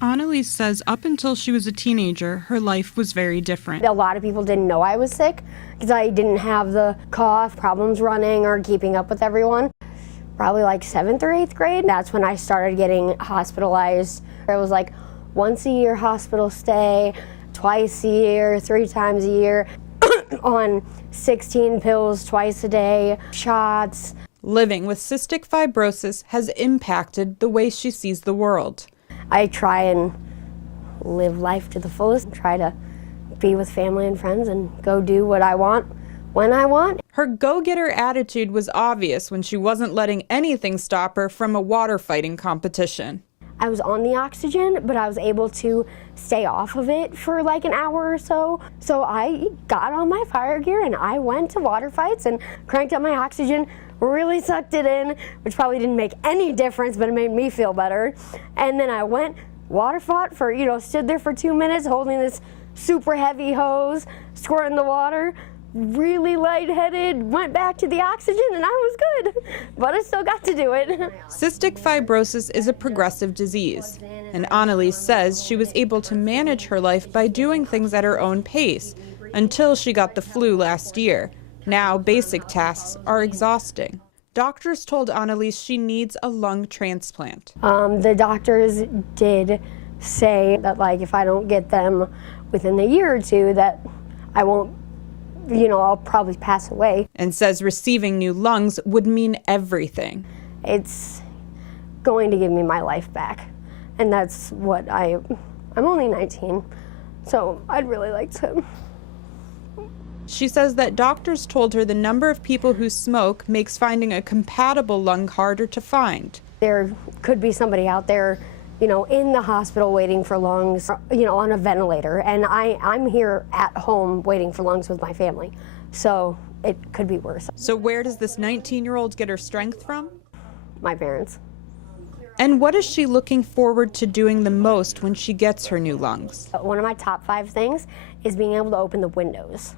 Analiese says up until she was a teenager, her life was very different. A lot of people didn't know I was sick because I didn't have the cough, problems running or keeping up with everyone. Probably like 7th or 8th grade, that's when I started getting hospitalized. It was like once a year hospital stay, twice a year, 3 times a year, on 16 pills twice a day, shots. Living with cystic fibrosis has impacted the way she sees the world. I try and live life to the fullest, try to be with family and friends and go do what I want when I want. Her go-getter attitude was obvious when she wasn't letting anything stop her from a water fighting competition. I was on the oxygen, but I was able to stay off of it for like an hour or so. So I got on my fire gear and I went to water fights and cranked up my oxygen, really sucked it in, which probably didn't make any difference, but it made me feel better. And then I went, water fought for, stood there for 2 minutes holding this super heavy hose, squirting the water, really lightheaded, went back to the oxygen, and I was good, but I still got to do it. Cystic fibrosis is a progressive disease, and Analiese says she was able to manage her life by doing things at her own pace until she got the flu last year. Now basic tasks are exhausting. Doctors told Analiese she needs a lung transplant. The doctors did say that if I don't get them within a year or two, that I won't, I'll probably pass away. And says receiving new lungs would mean everything. It's going to give me my life back. And that's what I'm only 19, so I'd really like to. She says that doctors told her the number of people who smoke makes finding a compatible lung harder to find. There could be somebody out there, in the hospital waiting for lungs, on a ventilator, and I'm here at home waiting for lungs with my family. So it could be worse. So where does this 19-year-old get her strength from? My parents. And what is she looking forward to doing the most when she gets her new lungs? One of my top 5 things is being able to open the windows.